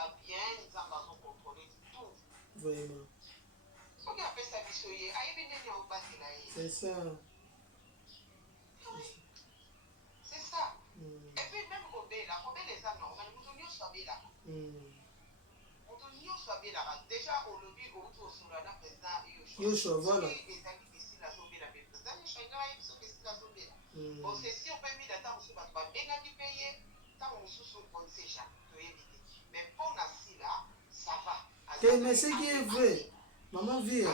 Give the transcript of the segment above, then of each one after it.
ça bien, ils ont contrôlé tout. Vraiment. Ce qui appelle ça bisoyer, c'est ça. C'est ça. Et puis même Kobe les a normal, nous sommes là. Nous sommes là. Déjà au lobby, au Surana président, Yoshua, voilà. Bon, c'est si on peut mettre dans le temps, on payer, tant on sous concession, mais pour la là, ça va. Mais ce qui est vrai, maman vie,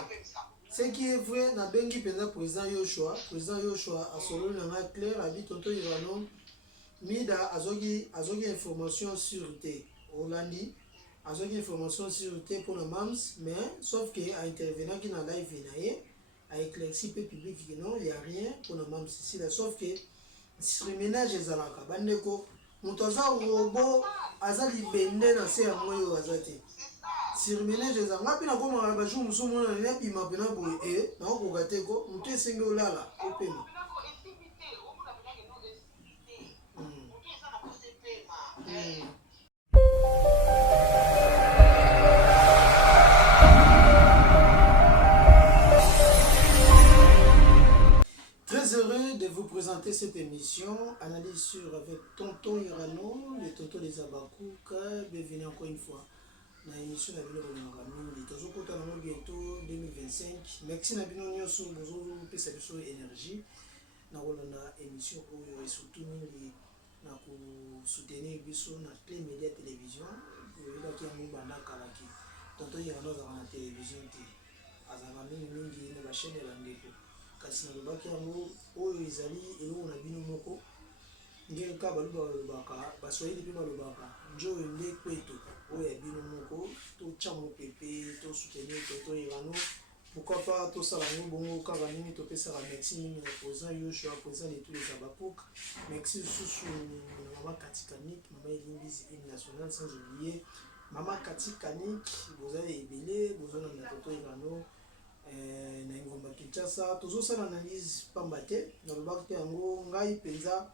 ce qui est vrai, na bengi penda président Yoshua a solo na clair habite tonto Irano mida azogi information sûreté Hollandi azogi information sûreté pour la mams mais sauf que a intervenant qui na live naie a éclairci pe public que non il y a rien pour la mams ici là sauf que sur ménage ezalaka bandeko mutoza robo azali bende na se ya moyo azati sur ménage ezanga pina ko mara ba jour musumo na ne bima pina boye na ko gateko mutu esenge olala opema. Très heureux de vous présenter cette émission, analyse sur avec Tonton Irano, le Tonton des Abakouka, bienvenue encore une fois. Dans l'émission de la bientôt 2025. Merci à Bino Nyoso, Bozo, Pesabiso Énergie. Dans l'émission et surtout nous soutenir Biso na Clé Média Télévision. Nous avons Kalaki. Tonton Irano dans la télévision. Azamami mingi na la chaîne de l'Andeko. Kasi na lobaki yango oyo ezali eloko na bino moko ngenge ka balobaka baswahili mpe balobaka njo ende kweto oyo ya bino moko totya mopepe tosoutenir Tonton Irano pourquoi pas tosala yango bongo kaka nini topesaka merci mingi na président Yoshua président de tous les Abakouk merci lisusu na mama Katikanik mama elimbisi hymne national sans oublier mama Katikanik bozali ebele bozona na Tonton Irano na ngomba Kinshasa tozosala analyse pamba te nalobaki yango ngai mpenza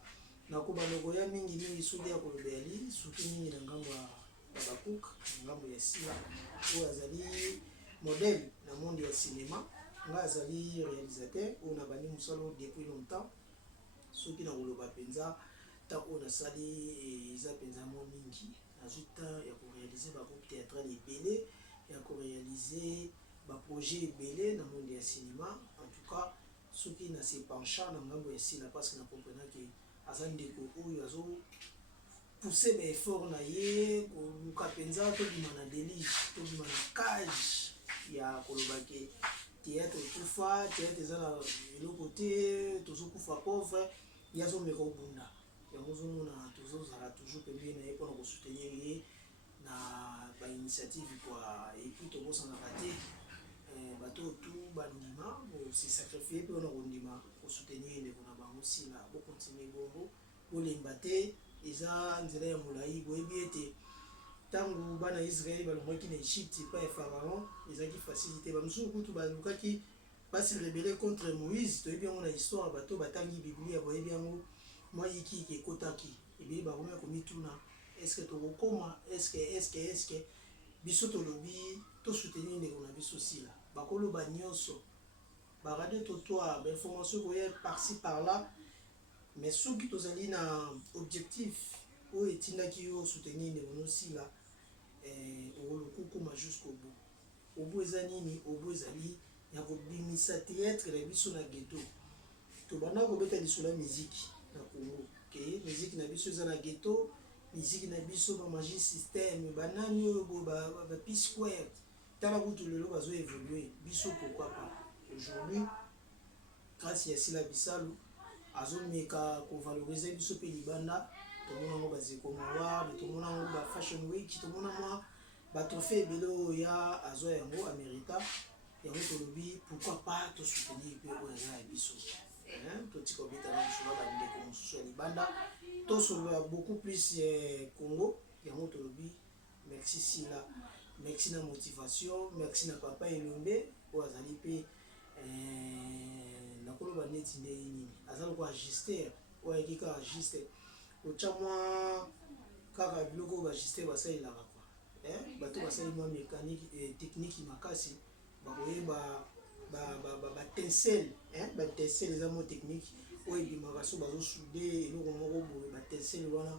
nakoba lokoya mingi sudi ya koloba yali surtout mingi na ngambo ya Bakouk na ngambo ya sila oyo azali modèle na monde ya cinéma ngai azali réalisateur oyo na bandi mosala depuis longtemps soki na koloba mpenza ntango oyo nasali eza mpenza mwa mingi nazwi temps ya koréalize bagroupe théâtral ebele ya koréalize projet ebele na monde ya cinéma en tout cas soki na se pencha na ngambo ya sila parce que na comprendre que aza ndeko oyo azo pousser ba effort na ye koluka mpenza tobima na délige tobima na cage ya koloba ke théâtre ekufa théâtre eza na eloko te tozokufa pauvre ye azomeka obunda yango ozomona tozozala toujours pembeni na ye mpona kosoutenir ye na bainitiative kwa epuis tobosanaka te bato tout bandima se sacrifier mpe wana kondima kosoutenir ndeko na bango sila bokontinue bongo bolemba te eza nzela ya molai boyebi ete ntango bana Israeli balongwaki na Egypte epai ya pharaon ezalaki facilité bamosusu kutu balukaki basi rebele contre Moïse toyebi yango na histoire bato batangi biblia boyebi yango mwa yikiki ekotaki ebele bakomi komituna estce tokokoma estce biso tolobi tosoutenir ndeko na biso sila bakoloba nyonso barade totoa bainformation koya par-ci par-là mais soki tozali na objectif oyo etindaki yo soutenir ndeko nosila okokoma jusqu'au bout obo eza nini obo ezali ya kobimisa théâtre na biso na ghetto tobanda kobeta lisolo ya miziki na Congo ke miziki na biso eza na ghetto miziki na biso bamagie système banani oyo P-Square tala kutu lelo bazo évoluer biso pourquoi pas aujourd'hui grâce ya Sila Bisalu azomeka kovaloriser biso pe libanda tomona ngo bazeko mawa tomona ngo ba fashion week tomona mwa ba trophée ebele oyo ya azwa yango amerita yango tolobi pourquoi pas tosoutenir pe oyo eza ya biso totika obeta na biso na bandeko mosusu ya libanda tosolola beaucoup plus Congo yango tolobi merci Sila merci na motivation merci na papa Elombe oyo azali pe nakoloba neti nde nini aza loko ajuster oyo ayaki kaka juste otya mwa kaka biloko oyo bajuster basalelaka kwa bato basali mwa mécanique technique makasi bakoyeba batensele batensele eza mo technique oyo ebimaka so bazosoude eloko moko boye batensele wana.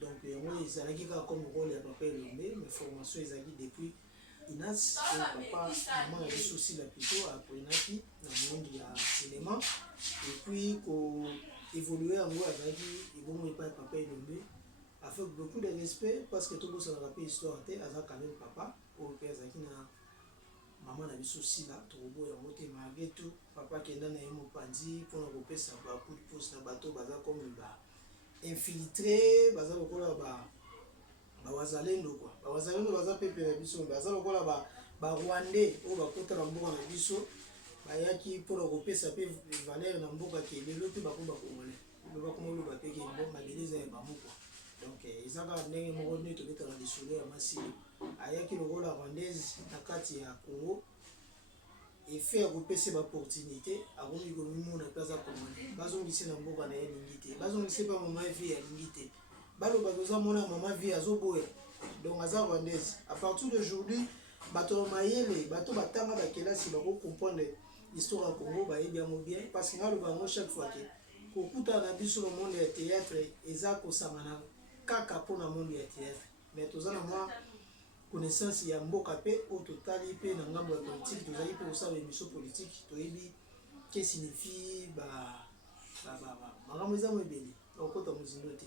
Donc yango ezalaki kaka comme rôle ya papa Elombe, mais formation ezalaki depuis INAS oyo papa mama na biso osila plutôt aprenaki na monde ya cinéma et puis koévolue yango azalaki ebongo epai papa Elombe avec beaucoup de respect parce que tokosalaka mpe histoire te aza quand même papa oyo mpe azalaki na mama na biso osila tokoboya yango te malgré tout papa akenda na ye mopanzi mpona kopesa bacoup de pouce na bato baza comme infiltré baza lokola bawazalendo kwa bawazalendo baza pepe na biso baza lokola barwandais oyo bakota na mboka na biso bayaki mpona kopesa mpe valeur na mboka ke lelo mpe bako bakongolais bakoma oloba mpe ke mabele eza ya bamokwa. Donc eza kaka ndenge moko nde tobetaka lisolo ya masili ayaki lokola rwandaise na kati ya Congo efe ya kopesa baopportunité akomi komimona mpe aza congolais bazongisi na mboka na ye elingi te bazongisi mpe mama vie alingi te baloba toza mona mama vie azoboya donc aza rwandaise. À partir d'aujourd'hui bato ya mayele bato batanga bakelasi bakocomprendre histoire ya Congo bayebi yango bien parce que ngaloba yango chaque fois ke kokutana na biso na monde ya théâtre eza kosangana kaka mpona monde ya théâtre mais toza na mwa connaissance ya mboka mpe oyo totali mpe na ngambo ya politique tozali mpe kosala émission politique toyebi ke signifie makambo eza mo ebele tokokota mozindo te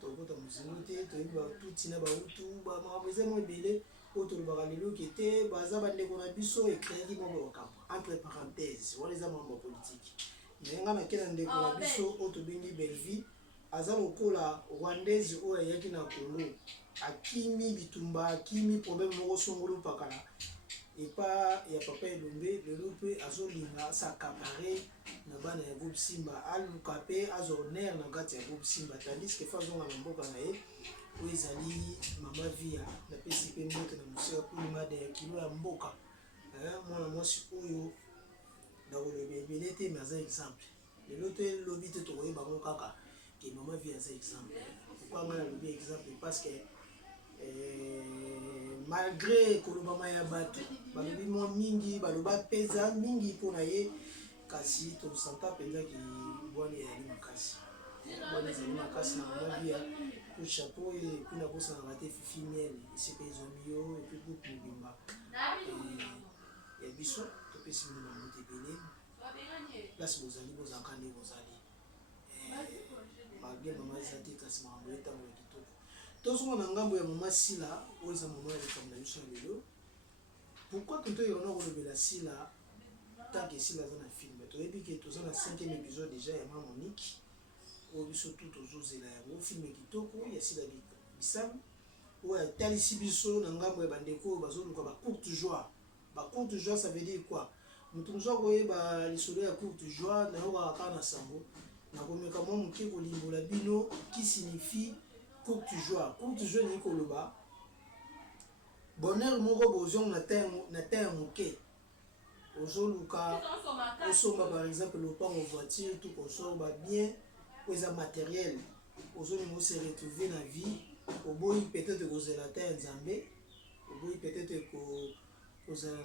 tokokota mozindo te toyebi batuti na bautu makambo eza mo ebele oyo tolobaka lelo ke te baza bandeko na biso ekreaki moko bakambo entre parenthèse wana eza makambo ya politique mais nga nake na ndeko na biso oyo tobengi Belleville aza lokola rwandaise oyo ayaki na Congo akimi bitumba akimi problème moko songolo pakala epa ya papa Elombe lelo mpe azolinga asakapare na bana ya groupe Simba aluka mpe azorner na kati ya groupe Simba tandis que fa azonga na mboka na ye oyo ezali mama via napesi mpe mbote na mosika kulimade ya kilo ya mboka mwana mwasi oyo nakoloba ebele te mais aza exemple lelo te lobi te tokoyeba ngo kaka ke mama vie aza exemple. Pourquoi nga nalobi exemple parce que malgré kolobama ya bato balobi mwa mingi baloba peza mingi mpona ye kasi tosanta mpenza ki bwani ezali makasi bwani ezali makasi na mama vie to chapeau epui nakosanaka te fifi miel esika ezwami yo epui groupe mobimba ya biso topesi mino bamoto ebele place bozali bozalaka nde bozali malgré mama eza te kasi makambo ye ntango ya kitoko tozonga na ngambo ya mama sila oyo eza mama ya likambo na biso ya lelo. Pourquoi tonto yona kolobela sila tanke sila aza na filme toyebi ke toza na 5e épisode déjà ya ma Monique oyo biso tu tozozela yango filme kitoko ya sila bisamu oyo atalisi biso na ngambo ya bandeko oyo bazoluka bacourte joie. Bacourte joie ça veut dire quoi? Moto mosu akoyeba lisolo ya courte joie nayokaka kaka na sango nakomeka mwa moke kolimbola bino qui signifie courte joie. Courte joie ni koloba bonheur moko bozonga na terre moke ozoluka osomba par exemple lopango voiture tout kosomba bien oyo eza matériel ozolinga ose retrouver na vie oboyi peut-être kozela ta ya nzambe oboyi peut-être kozala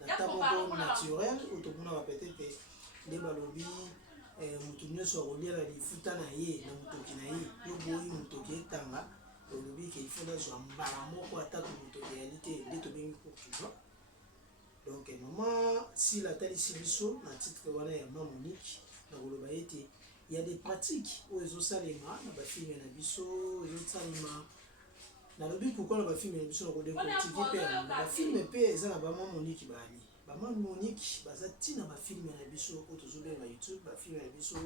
na ta moko naturel oyo tomonaka peut-être nde balobi moto nyonso akoliala lifuta na ye na motoki na ye yo boyi motoki etanga olobi ke ifo nazwa mbala moko atako motoki eyali te nde tobengi courte joie. Donc mama sila atalisi biso na titre wana ya ma Monique nakoloba ete ya des pratiques oyo ezosalema na bafilme na biso ezosalema nalobi pourquoi na bafilme na biso nakodecortique mpe na bafilme mpe eza na bama Monique bani bama Monique baza ntina bafilme na biso oyo tozobenga YouTube bafilme na biso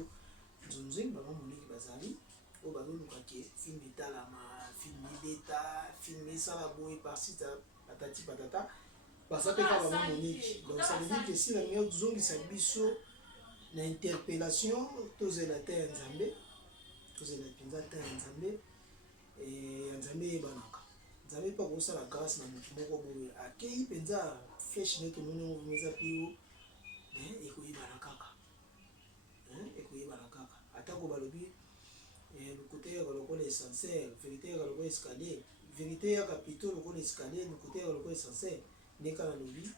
nzonzi bama Monique bazali oyo bazoluka ke filme etalama filme ebeta filme esala boye parsi patati patata baza mpe kaka bama Monique. Donc ça veut dire que si na mingi tozongisa biso na interpellation tozela te ya nzambe tozela mpenza te ya nzambe ya nzambe eyebanaka nzambe mpe akosala grâce na motu moko boye akei mpenza flèche nde tomoni yango eza pio ekoyebana kaka ekoyebana kaka atako balobi lokote yaka lokola essentiel vérité yaka lokola escalier vérité ya capitaux lokola escalier le côté ya lokola essentiel ndeka na lobi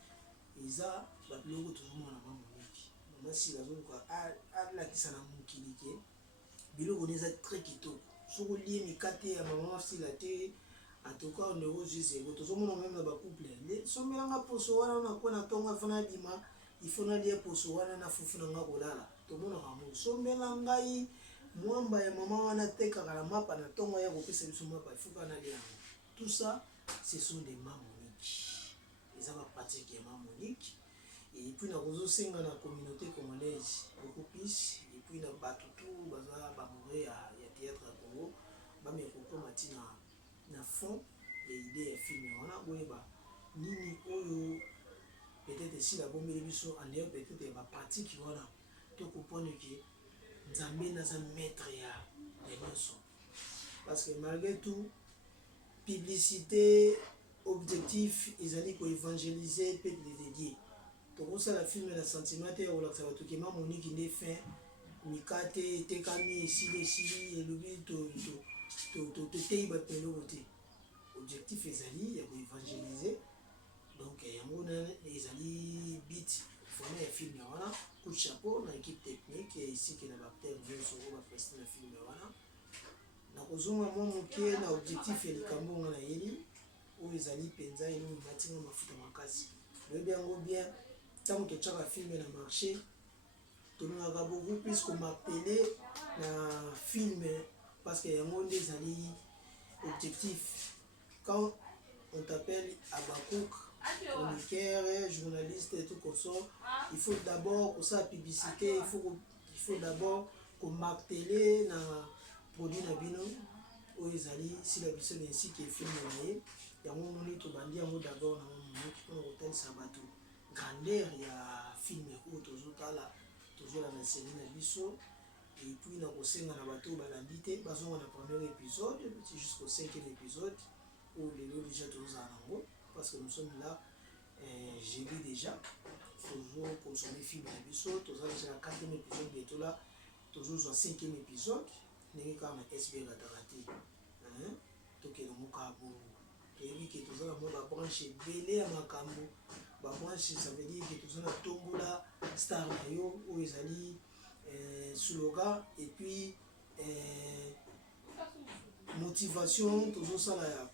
eza babiloko tozomona mwa moniki mama sila azoluka alakisa na mokili ke biloko eza très kitoko soki olie mikate ya mama sila te atoka ondeko jusego tozomona meme na bacouple sombelanga poso wana nakuwa na ntongo afana abima ifo nalia poso wana na fufu na nga kolala tomonaka mo sombela ngai mwamba ya mama wana tekaka na mapa na ntongo ya kopesa biso mapa ifuka nalia yango tout ça ce sont des mamoniques eza bapratique ya mamonique et puis nakozosenga na communauté congolaise beaucoup plus et puis na bato tu baza bamore ya théâtre ya Congo bameka kokoma ntina na fond ya idée ya film wana boyeba nini oyo peut-être esila bombeli biso en dehors peut-être ya bapratique wana tokopone ke nzambe naza maître ya nyonso parce que malgré tout publicité objectif ezali koévangéliser peuple dédié tokosala film na sentiment te ya kolakisa bato ke mamoniki nde fin mikate etekami esili elobi totei bato eloko te objectif ezali ya koévangéliser donc yango ezali bit fona ya film ya wana coup de chapeau na équipe technique esiki na bacteur nyonso oyo bapreste na film ya wana nakozonga mwa moke na objectif ya likambo nga na yeli oyo ezali mpenza eloko matinga mafuta makasi oyebi yango bien ntango totyaka filme na marché tolingaka beaucoup plus komartele na filme parce que yango nde ezali objectif quand on t'appelle Abakouk chroniqueur journaliste et tout comme ça il faut d'abord pour ça publicité il faut d'abord komartele na produit na bino oyo ezali sila biso ainsi que film na ye yango moni tobandi yango d'abord na monoki mpona kotalisa bato grandeur ya film oyo tozotala tozolanda seri na biso et puis na kosenga na bato oyo balandi te bazonga na premier épisode jusqu'au 5e épisode oyo lelo déjà tozozala nango parce que nous sommes là j'ai vu déjà tozokonsome film na biso toza déjà na 4e épisode bientôt là tozozwa 5e épisode ndenge kaka na sb ekataka te tokende mokaa bongo toyebi ke toza na mwa babranche ebele ya makambo babranche ça veut dire ke toza na tombola star na yo oyo ezali slogan et puis motivation tozosala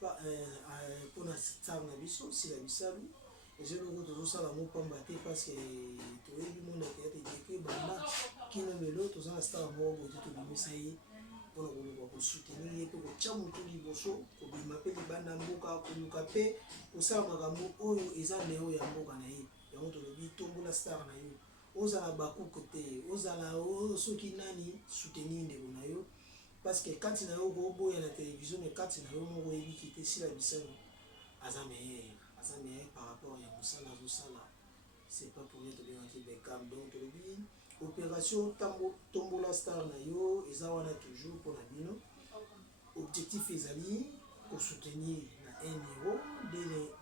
mpona star na biso sila bisalu ezoloko tozosala mopamba te parce que toyebi monde ya théâtre edeke banda kino lelo toza na star moko bote tobimisa ye mpona koluka kosoutenir ye mpe kotya motu liboso kobima mpe libanda mboka koluka mpe kosala makambo oyo eza leo ya mboka na ye yango tolobi tombola star na yo ozala bakuku te ozala soki nani soutenir ndeko na yo parce que kati na yo koboya na télévision me kati na yo moko oyebiki te sila bisano aza meilleur par rapport ya mosala azosala c'est pas pour rien tobengaki Beckham donc tolobi opération tombola star na yo eza wana toujours mpona bino objectif ezali kosoutenir na 1 euro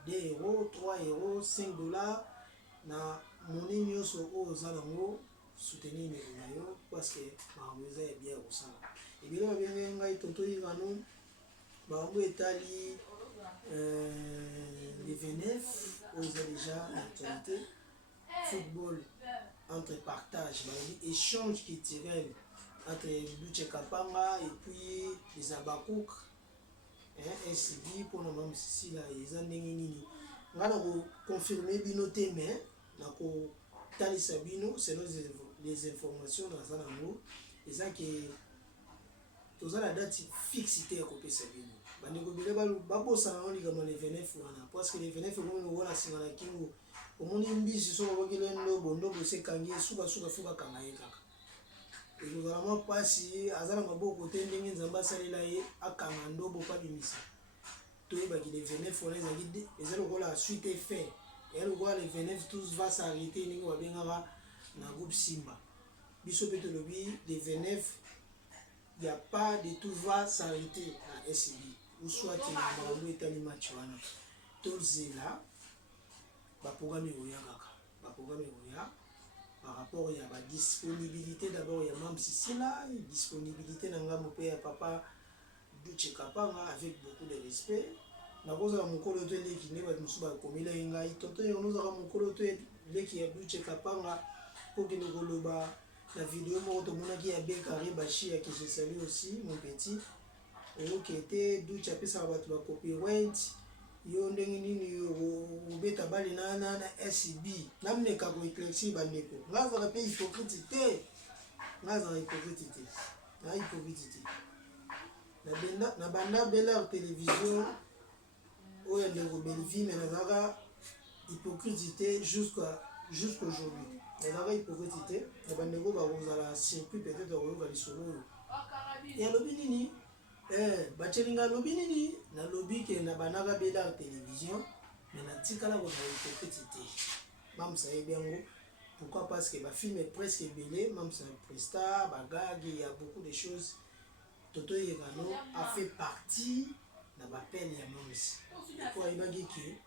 2 euro 3 euro 5 dollars na moni nyonso oyo oza nango soutenir ndeko na yo parce que makambo eza ya bien ya kosala ebele babengaki ngai tonto irano bango etali les 29 oyo eza déjà l'actualité football entre partage échange culturel entre Luche Kapanga et puis les Abakouk SB mpona mama sisila eza ndenge nini nga na koconfirme bino te mais na kotalisa bino selon les informations naza nango eza ke toza na date fixe te ya kopesa bino bandeko bile babosana ngo likambo le 29 wana parce que le 29 omoni okola nsima na kingo omoni mbisi so babokile ndobo esekangi sukasuka fo bakanga ye kaka ekozala mwa mpasi aza na maboko te ndenge nzambe asalela ye akanga ndobo mpo abimisa toyebaki le 29 wana ezalaki eza lokola suite effet eya lokola le 29 tous va s'arrêter ndenge babengaka na groupe simba biso mpe tolobi le 29 il n'y a pas de tout va s'arrêter à SB ou soit il y a makambo etali match wana tozela baprograme ekoya kaka baprograme ekoya par rapport ya badisponibilité d'abord ya mam sisila disponibilité na ngambo mpe ya papa Duche Kapanga avec beaucoup de respect nakozala mokolo to eleki nde bato mosusu bakomela ye ngai tonto yango ozala mokolo to eleki ya duche kapanga kokende koloba na video moko tomonaki ya Bekari Bashir que je salue aussi mon petit oyoki ete duche apesaka bato ba copyright yo ndenge nini obeta bale na SB nameka koéclaircir bandeko nga azala mpe hypocrite te nga azala hypocrite te na hypocrite te na banda Belar télévision oyo ndeko Belvin nazalaka hypocrite te jusqu'aujourd'hui nazalaka hypocrite te na bandeko bakozala circuit peut-être bakoyoka lisolo oyo yalobi nini bachelinga alobi nini nalobi ke na banaka Belar télévision mais natikala kozala hypocrite te mamsa yebi yango pourquoi parce que bafilme presque ebele mamsa Presta bagage il y a beaucoup de choses Toto Yegano a fait partie na bapele ya mamsi po ayebaki ke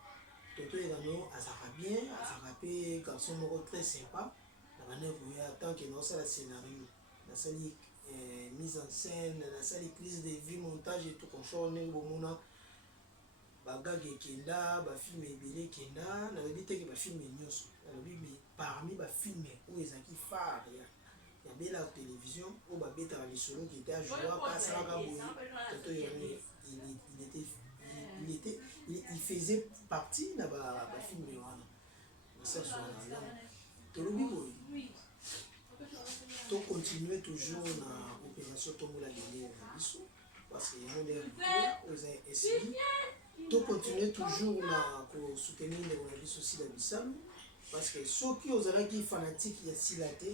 Toto Yegano azaka bien azaka pe garçon moko très sympa na bandeko ya tant que naosala scénario nasali mise en scène nasali prise de vie montage et tout consort ndenge bomona bagage ekenda bafilme ebele ekenda nalobi teke bafilme nyonso nalobi mais parmi bafilme oyo ezalaki phare ya Belar télévision oyo babetaka lisolo ki ete ajoaka asalaka boye Toto Yegano il faisait partie na bafilme wana nasaso wana tolobi boye to continuer toujours na opération tombola leliere na biso parce que yango nde oza esili to continuer toujours na kosoutenir ndeko na biso Sila Bisalo parce que soki ozalaki fanatique ya Sila te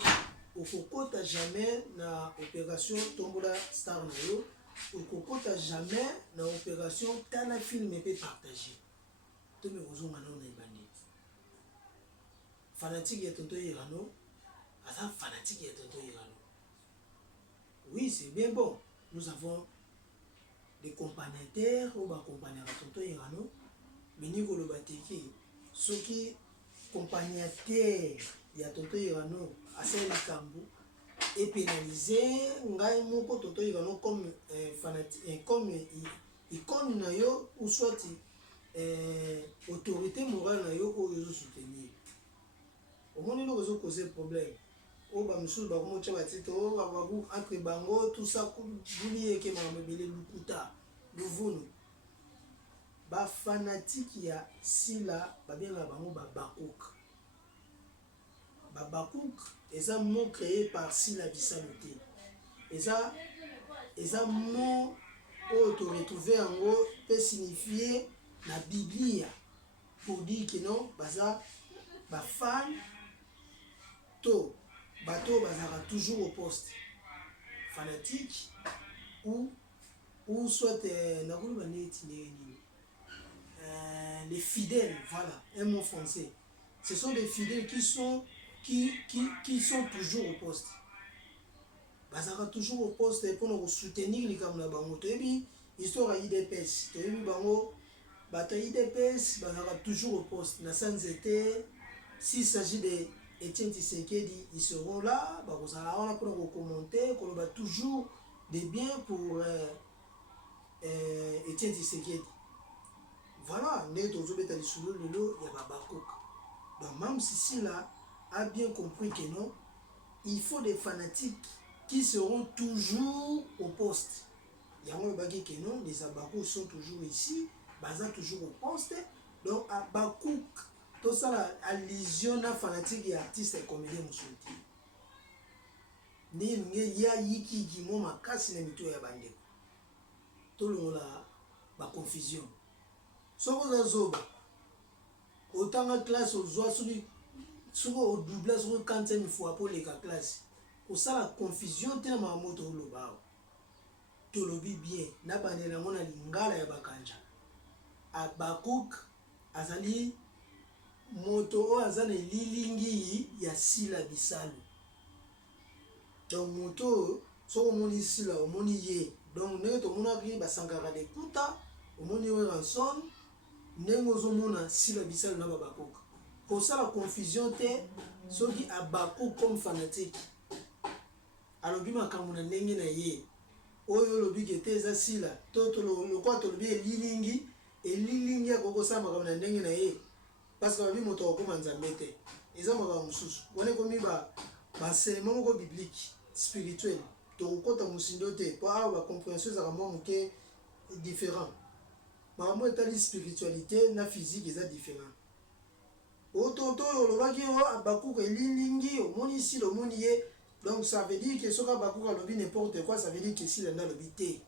okokota jamais na opération tombola star na yo okokota jamais na opération tala film mpe partager to me kozonga nao na ebandi fanatique ya Tonton Yegano aza fanatique ya Tonton Yegano. Oui, c'est bien bon. Nous avons des compagnateurs ou accompagnateurs à Tonton Yegano, mais nous avons des ceux qui compagnateurs ya Tonton Yegano à Saint-Likambo et pénalisé ngai moko Tonton Yegano comme fanatique comme icône na yo ou soit autorité morale na yo ou yo soutenir. Au moins nous avons causé problème. O ba musul ba ko tshaba tito o ba ku entre bango tout ça kuliye ke ma mebele lukuta luvunu ba fanatique ya Sila ba benga bango ba bakuk eza mot créé par Sila Bisalo te eza mot o to retrouver yango peut signifier na Biblia pour dire que non baza ba fan to bateau bazara toujours au poste fanatique ou soit les fidèles, voilà un mot français. Ce sont des fidèles qui sont toujours au poste. Bazara toujours au poste pour nous soutenir les camarades bango. Tu vois histoire IDPS. Tu vois bango bataille IDPS bazara toujours au poste. Na sans été s'il s'agit de Etienne Tshisekedi, ils seront là, on va commenter, qu'on va toujours des biens pour Etienne Tshisekedi. Voilà, il y a Bakok. Donc même si Sila a bien compris que non, il faut des fanatiques qui seront toujours au poste. Il y a que non, les Abakok sont toujours ici, Baza toujours au poste. Donc à Bakok, tout ça la allusion na fanatique et artiste et comédien musulti ni nge ya yiki ki mo makasi na mito ya bande to longola ba confusion soko za zoba otanga classe ozwa soko o double soko 45 fois pour les classes o ça la confusion te na mamoto loba to lobi bien na bande na ngona lingala ya bakanja Abakuk azali moto o azana lilingi ya Sila Bisalo. Donc moto so moni Sila o moni ye. Donc ne to mona ki basangaka de kuta o moni we ranson nengo zo mona Sila Bisalo na Bakuk. Pour ça la confusion te soki Abakuk comme fanatique. Alobi makambo na ndenge na ye. Oyo lobi ke te za Sila to lo kwa to lobi lilingi elilingi akokosala makambo na ndenge na ye parce que babi moto akokoma nzambe te eza makambo mosusu wana ekomi baenseignement moko biblique spirituel tokokota mosindo te mpo awa bacompréhension ezaka mwa moke différent makambo etali spiritualité na physique eza différent otonto oyo olobaki o bakuka elilingi omoni sile omoni ye donc ça veut dire que soki bakuka alobi n'importe quoi ça veut dire que sile nde alobi te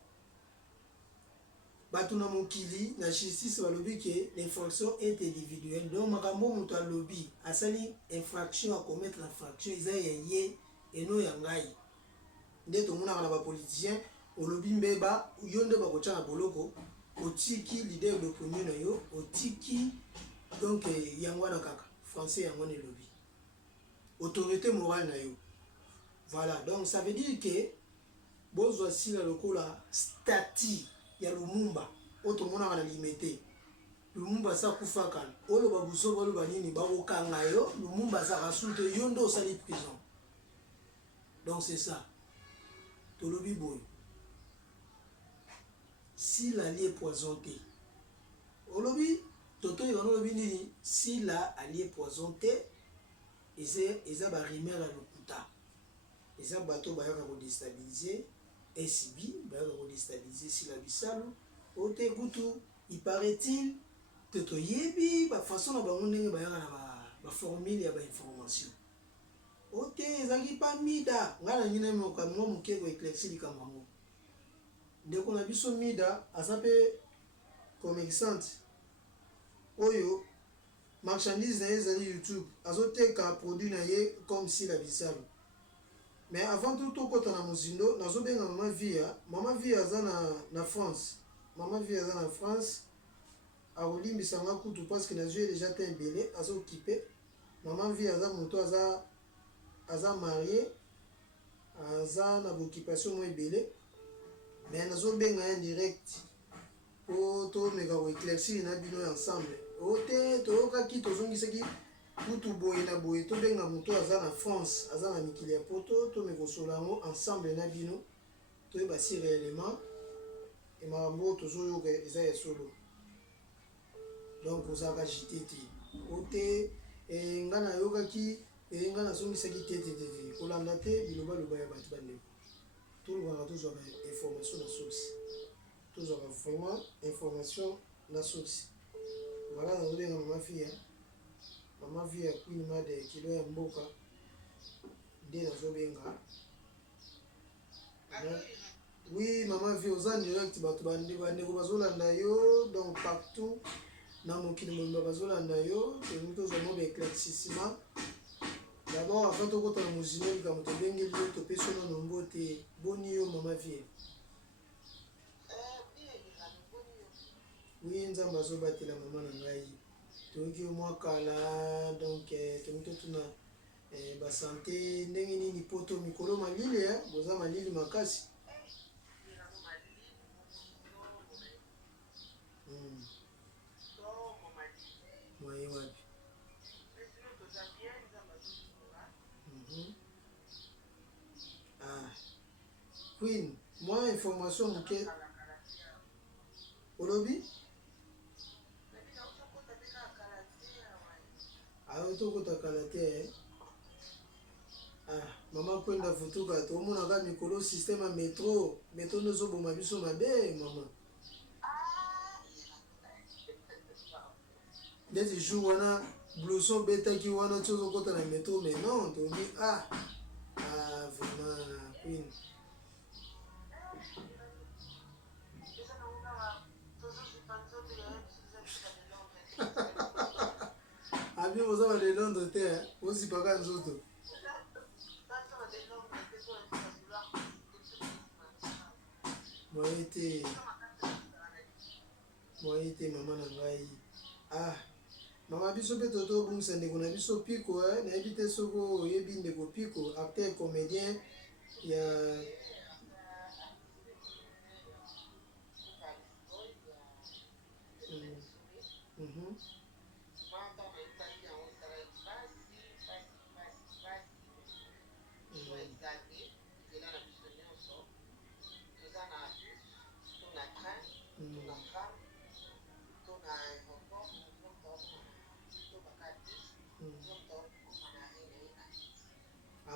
bato na mokili na justice balobi ke l'infraction est individuelle donc makambo moto alobi asali infraction akomettre infraction eza ya ye eno ya ngai nde tomonaka na bapoliticien olobi mbeba yo nde bakotya na boloko otiki leader d'opinion na yo otiki donc yango wana kaka français yango wana elobi autorité morale na yo voilà donc ça veut dire que bozwa sila lokola statut ya Lumumba oyo tomonaka na limete Lumumba asa kufaka oloba buso baloba nini bakokanga yo Lumumba azaka su te yo nde osali prison donc c'est ça tolobi boye sila alie poison te olobi toto yekana olobi nini sila alie poison te eza barimere ya lokuta eza bato bayaka kodestabilize esibi bayaka kodestabilize sila bisalu ote kutu iparaît-il te toyebi bafaçon na bango ndenge bayaka na baformule ya bainformation ote ezalaki pa mida ngai na ngina mokamwa moke koeclairci likambo yango ndeko na biso mida aza mpe commerçante oyo marchandise na ye ezali youtube azoteka produit na ye comme sila bisalu mais avant tout tokota na mozindo nazobenga mama via aza na France mama via aza na France akolimbisanga kutu parce que nazwi déjà te ebele azokipe mama via aza moto aza marie aza na boccupation mo ebele mais nazobenga ye direct po tomeka koeclaircir na bino ensemble ote toyokaki tozongisaki kutu boye na boye tobenga moto aza na France aza na mikili ya poto tomekosola yango ensemble na bino toyeba si réellement makambo tozoyoka eza ya solo donc ozalaka jite te ote nga nayokaki nga nazongisaki te kolanda te bilobaloba ya bato bandeko tolobaka tozwaka information na source tozwaka vraiment information na source voilà nazobenga mama vie ya queen made kilo ya mboka nde nazobenga oui mama vie oza direct bato bandeko bazolanda yo donc partout na mokili mobimba bazolanda yo tolingi tozwamo baéclaircissement d'abord avant tokota na mozino likambo tobengeli yo topesi yo na nombo te boni yo mama vie oui nzambe azobatela mama na ngai toyoki yo mwa kala donc tolingi totuna basante ndenge nini poto mikolo malili boza malili makasi mwaye wapi queen mwa information moke olobi ayo tokota kala te mama kwenda futuka tomonaka mikolo système ya metro nde ezoboma biso mabe mama ndeti jour wana blouson betaki wana ti ozokota na metro mais non tobi vraiment queen abi boza bale londres te ozipaka nzoto moye te mama na ngai mama biso mpe totobungisa ndeko na biso piko nayebi te soki oyebi ndeko piko acteur comédien ya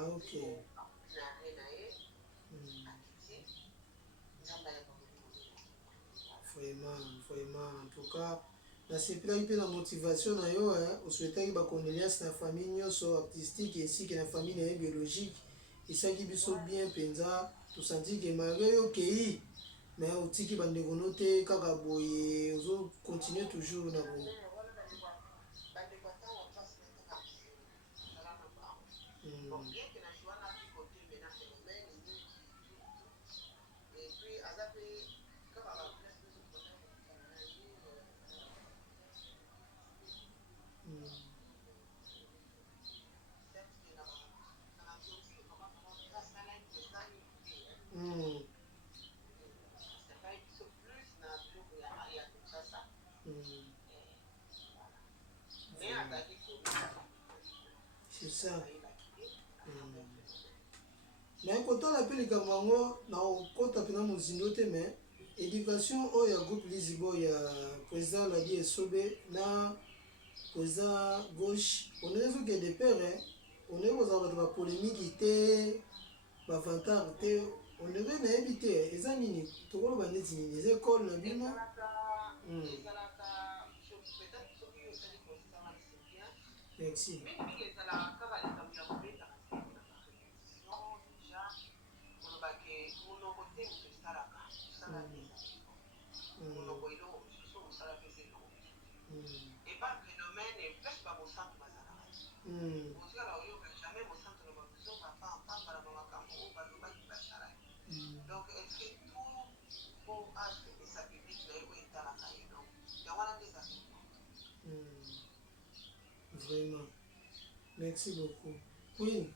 Ah, ok. Vraiment, en tout cas, nasepelaki mpe na motivation na yo oswetaki bacondoléance na famille nyonso artistique esiki na famille na ye biologique esalaki biso bien mpenza tosanti ke malgré yo okei mais otiki bandeko no te kaka boye ozocontinue toujours na bo. C'est ça. Mais kotala mpe likambo yango na okota mpena mozindo te mais éducation oyo ya groupe lizibo ya président ladi esobe na président gauche onezi okende pere onezi kozala bato bapolémiki te bavantare te ondenge nayebi te eza nini tokoloba neti nini eza ekole na bino. Merci. Vraiment. Merci beaucoup. Oui.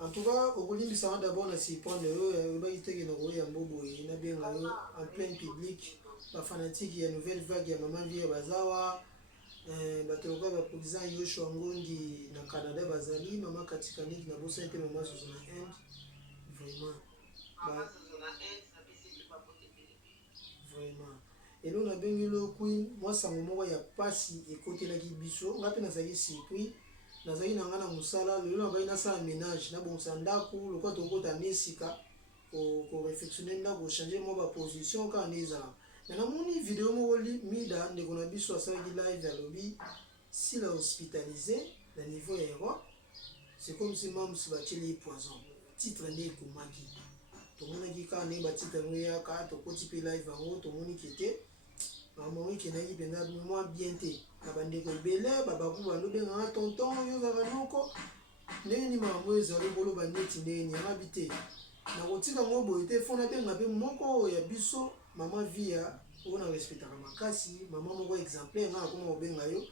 En tout cas, au Bolivie, ça va d'abord na sipone oyo bayiteki na koya mbobo na benga yo en plein public ba fanatique ya nouvelle vague ya Maman Vie bazawa bato lokola bapolisa Yoshua Ngongi na Canada bazali mama Katikanik na bosa mpe mama Zuzuna End vraiment elo na bengi lo queen mwasango moko ya pasi ekotelaki biso nga mpe nazalaki surpris nazalaki na nga na mosala lelo nabai nasala ménage nabongisa ndako lokola tokota na esika korefectionne ndako kochange mwa baposition kaka nde ezalaka me namoni video moko mida ndeko na biso asalaki live alobi sila hospitalisé na niveau ya héros c'est comme si mamusi batieli poison titre nde ekomaki tomonaki kaka ndenge batitre yango eyaka tokoti mpe live yango tomoni kete maman ekendaki mpenza mwa bien te na bandeko ebele babaku balobengaka tonton yo ozalaka noko ndenge nini makambo oyo ezali koloba neti ndenge yangabi te nakotika ngo boye te fo nabenga mpe moko oyo ya biso mama via oyo na respectaka makasi mama moko exemplaire nga nakoma kobenga yo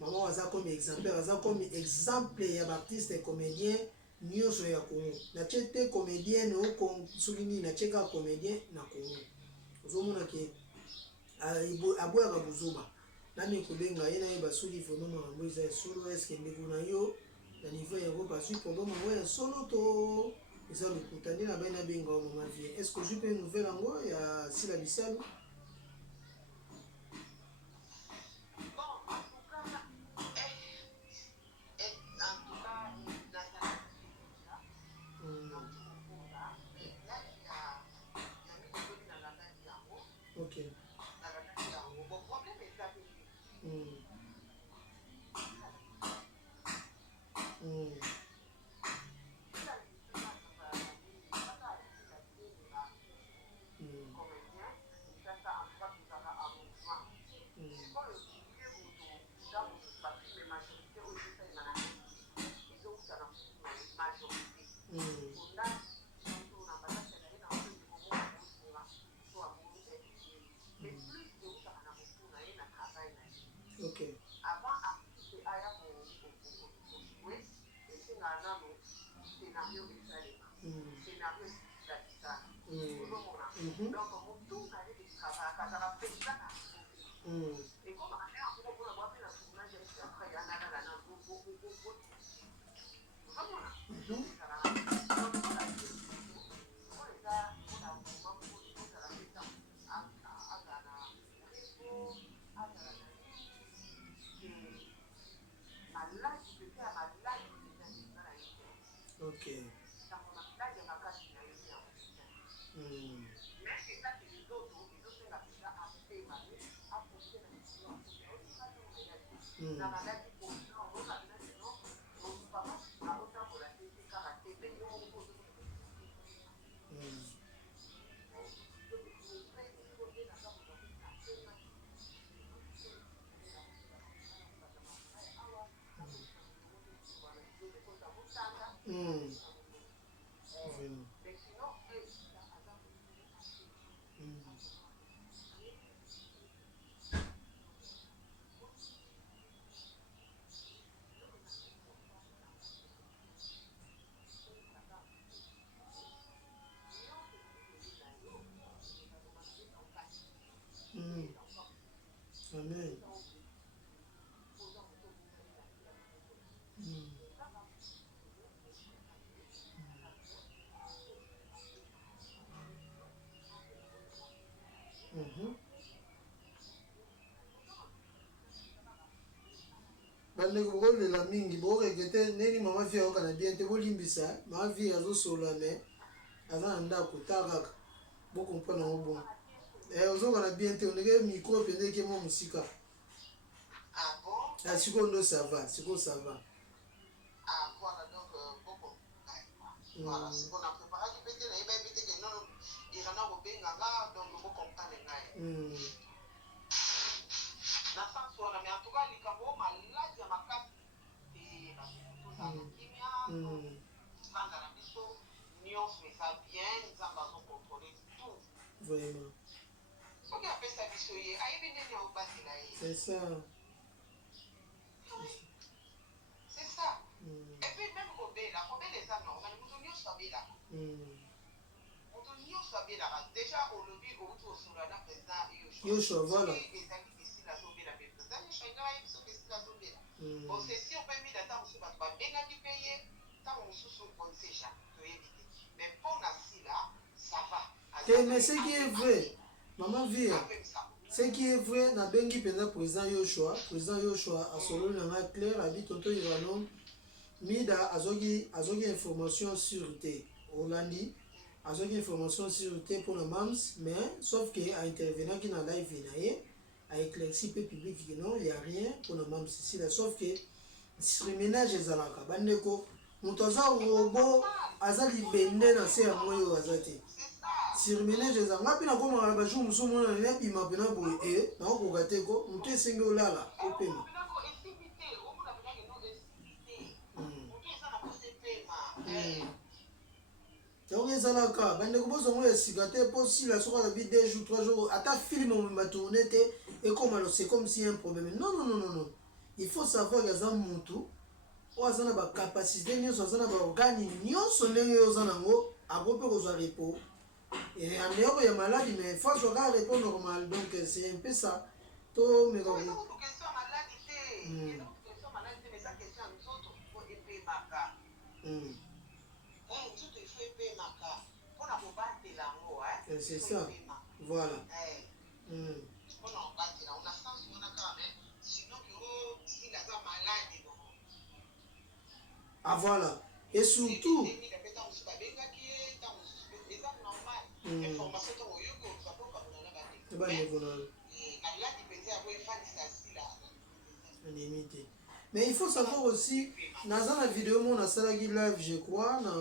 mama aza comme exemplaire aza comme exemple ya baartiste comédien nyonso ya Congo natie te comédienne soki nini natie kaka comédien na Congo ozomona ke aboyaka bozoba nani kobenga ye nayeba soki vraiment makambo eza ya solo eske ndeko na yo na niveau ya Europe azwi problème yango ya solo to eza lokuta nde na bai nabenga o mama vie est ce que ozwi mpe nouvelle yango ya sila bisalo. Ok. Ok. Ok. Mais c'est ça que les autres, ils ont fait la pizza à paix, ma vie, à poser la question, na maladi position on va maintenant on papa a autant pour la tête karaté mais yo on pose Amen. Bandeko bokolela mingi bokorekete ndeni mama vie ayoka na bien te bolimbisa mama vie azosola me aza na ndako ta kaka bokomprendre yango bon ozoka na bien te ondenge micro mpenza eke mwa mosika sikoyo ndo sava sikoyo sava voilà donc beaucoup voilà c'est qu'on a préparé qui peut-être na yeba peut-être que non irana kobenganga donc bokomprendre ngai na sens wana mais en tout cas likambo maladi ya makasi tozala kimia nzanga na biso nyonso eza bien nzambe azokontrole tout vraiment soki apesa biso ye ayebi ndeni aobatela ye c'est ça c'est ça et puis même kobela eza normal moto nyonso abelaka moto nyonso abelaka déjà olobi outi osola na président Yoshua voilà ezali esila azobela me président Yoshua nga ayebi soki esila azobela bon c'est sûr mpe mina ntango mosusu bato babengaki mpe ye ntango mosusu on ne sait jamais toyebi te mais mpo na sila ça va mais ce qui est vrai maman vie ce qui est vrai nabengi mpenza président Yoshua asololi na ngai claire abi tonto iranom mida azwaki information sur te olandi azwaki information sur te mpona mams mais sauf que aintervenaki na live na ye aéclairci mpe public que non y a rien mpona mams sila sauf que surménage ezalaka bandeko moto aza robo aza libende na se ya moi oyo aza te surménage eza nga mpe nakomaka na bajour mosusu mona nabima mpena boye nakokoka te ko moto esengi olala opema yango ezalaka bandeko bozongo ya sika te mpo sila soki azabi 2 jours 3 jours ata filme omema tourne te ekoma c'est comme si un problème non il faut savoir que aza motu oyo aza na bacapacité nyonso aza na baorgane nyonso ndenge oyo oza nango ako mpe kozwa repos andeyoko ya maladi mais faut azwa kaka repos normal donc c'est un peu ça to meka c'est ça voilà ah voilà et surtout mais il faut savoir aussi naza na vidéo mo nasalaki live je crois na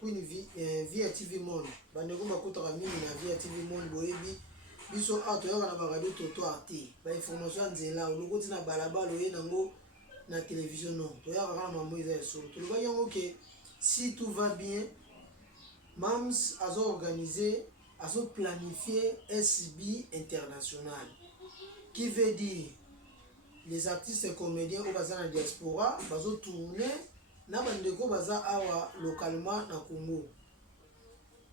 Queen Via TV Monde bandeko bakotaka mingi na Via TV Monde boyebi biso toyoka na baradio toto arte bainformation ya nzela olokoti na balabala oye nango na télévision non toyaka kaka na mambo eza ya solo tolobaki yango ke si tout va bien mams azo-organiser azo-planifier SB international qui veut dire les artistes et comédiens oyo baza na diaspora bazotourne na bandeko baza awa localement na Congo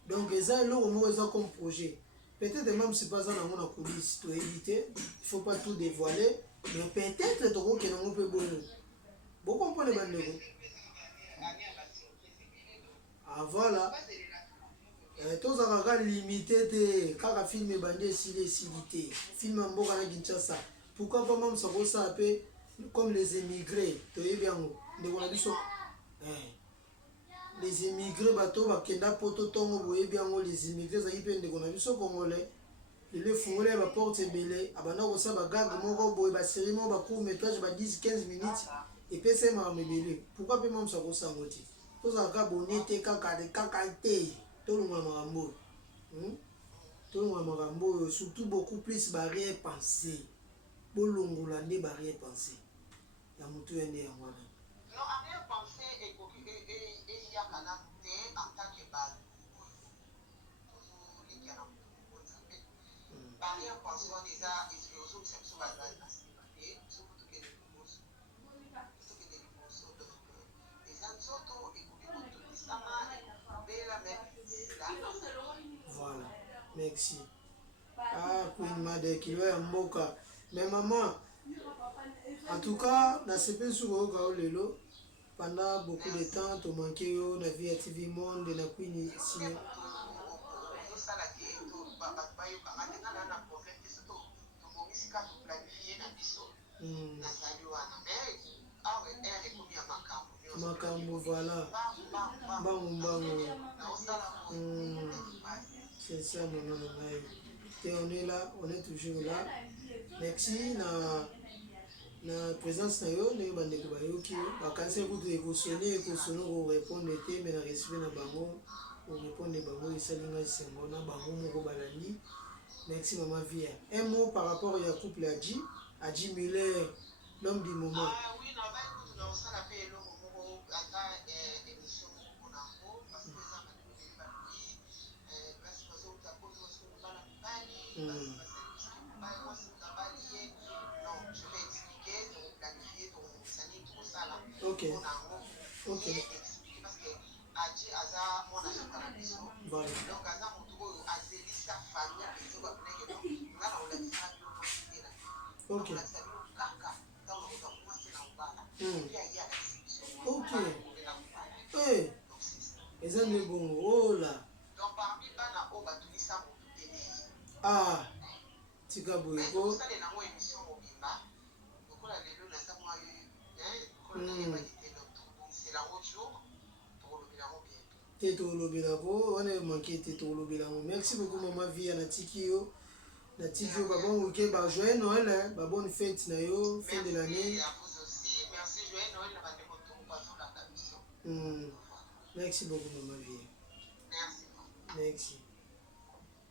donc eza eloko moko eza comme projet peut-être même si baza nango na coulisse toyebi te il faut pas tout dévoiler mais peut-être tokokende yango mpe bongo bokompone bandeko ah voilà tozaka kaka limité te kaka filme ebandi esili te filme ya mboka na Kinshasa pourquoi pas même sakosala mpe comme les émigrés toyebi yango ndeko na biso les immigrés bato bakenda poto tongo boyebi yango les immigrés ezalaki mpe ndeko na biso congolais lelo efungoli baporte ebele abanda kosala bagage moko boye basérie moko bacourt métrage ba 10-15 minutes epesa ye makambo ebele pourkui mpe mwa moso akosango te tozalaka bone te kaka te tolongola makambo oyo tolongola makambo oyo surtout beaucoup plus barrière pensée bolongola nde barrière pensée ya motu ya nde yango wana non arrière pensée eyaka nanu te en tant que bato tozolikia na motu nzambe barrière pensée wana eza ozongisa biso bazali na nsima te soki tokende liboso donc eza nzoto ekoki kotulisama ekobela voilà merci Queen Made kilo ya mboka mais maman en tout cas nasepeli soki oyoka o lelo pendant beaucoup de temps tomanke yo na vie ya TV Monde na Queen sino tosala ke bato bayokanga te nga na problème te so tobongisi kaka toplanifie na biso nazali wana mais awa ere ekomi ya makambo voilà mbangu c'est ça maman na ngai te on est là on est toujours là merci na présence na yo ndenge bandeko bayoki yo bakanisi kutu ekosone korépondre te me na respect na bango korépondre bango esali ngai sengo na bango moko balandi merci mama Via un mot par rapport ya couple Adji Muller l'homme du moment oui naosala mpe eloko moko ata émission moko nango parce que eza bandeko balobi place bazouta kozo basikomi bana mibali ok parce que Adji aza mwana soka na biso donc aza motu oyo azelisa famille biso bapeneke nga na olakisa biloko tena olakisa biloko kaka ntango nakozwa mwasi na mobala puis aye alakisi biso okobela mobala eza nde bongo ola donc parmi bana oyo batulisa motu tene tika boye po osalela yango émission mobimba lokola lelo naza mwa lokola nayebaki te donc tokobongisela yango jour tokolobela yango bientôt te tokolobelako wana emanke te tokolobela yango merci beaucoup mama Via natiki yo babon week-end bajoyeux Noël babonne fête na yo fin de l'année merci joyeux Noël na bandeko tokopazolaka biso merci beaucoup mama Via merci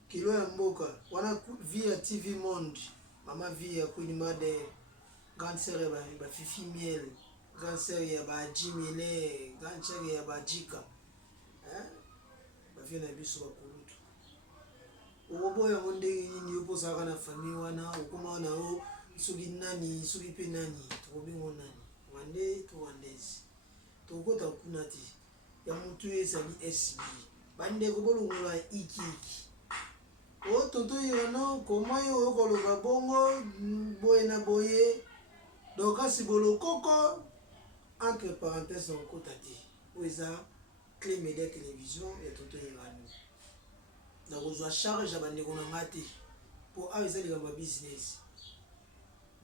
kilo ya mboka wana Via TV Monde mama Via Queen Made grande sœur ya bafifi miel grande sœur ya Adji Muller grande sœur ya Jika bafie na biso bakulutu okoboya yango ndenge nini yo mposaka na famille wana okoma wana o soki nani soki mpe nani tokobengo nani wande to wandezi tokokota kuna te ya motu ezali SB bandeko bolongola ikiki o tonto irano koma yo okoloba bongo boye na boye donc kasi bolokoko entre parenthèses okota te oyo eza Clé Média Télévision ya tonto irano nakozwa charge ya bandeko na nga te mpo awa eza likambo ya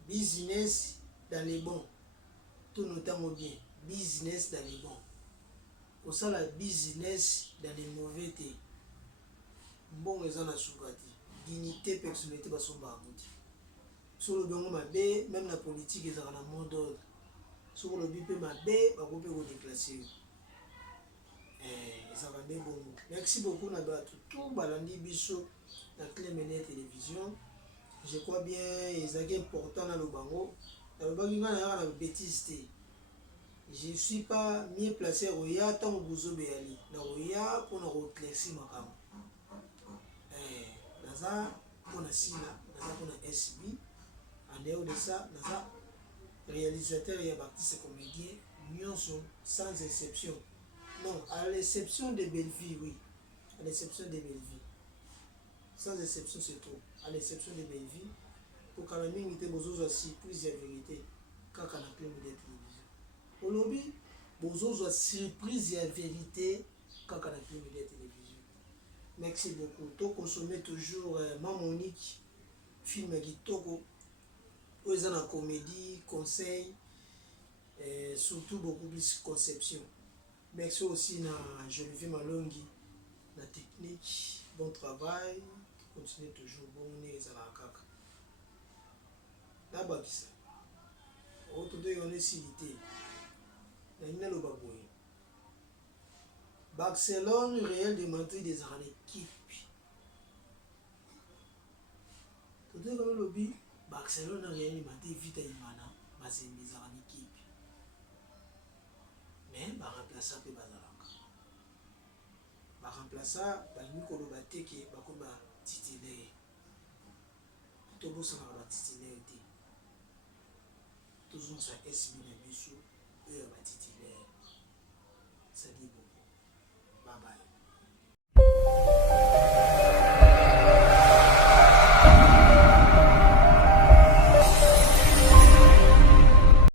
business dans les bons tono ntango bien business dans les bons kosala business dans les mauvais te mbongo eza na suka te dignité personnalité basomba yango te soki olobi yango mabe même na politique ezalaka na mot d'ordre soki olobi mpe mabe bakoki mpe kodeklace yo ezalaka nde bongo merci beaucoup na bato to balandi biso na Clé Média Télévision je crois bien ezalaki important na lobango nalobaki ngai nayaka na bêtise te je suis pas mieux placé koya ntango bozobeyali na koya mpona koéclaircir makambo naza mpona sila naza mpona SB en dehors de ça naza réalisateur et artiste comédien nyonso sans exception non à l'exception de Belleville oui à l'exception de Belleville sans exception c'est trop à l'exception de Belleville pour kala mingi te bozozwa surprise ya vérité kaka na Clé Média Télévision olobi bozozwa surprise ya vérité kaka na Clé Média Télévision merci beaucoup to consommer toujours Mamonique film ya kitoko oyo eza na comédie conseil surtout beaucoup plus conception Merci aussi à Geneviève Malongi, la technique, bon travail, continuez toujours bon, les alakaka. Là-bas, qui ça? Autour de yon silité. Il le baboué. Barcelone, Real de Madrid des équipes. Tout le monde lobby. Barcelone, Real de Madrid vite à Imana, mais c'est des équipes. Mais va remplacer peu bazalaka. Va remplacer ba Nicolas Bateke ba ko ba titulaire. Tout beau ça va titulaire. Toujours ça SB na biso et ba titulaire. Ça dit beaucoup. Bye bye.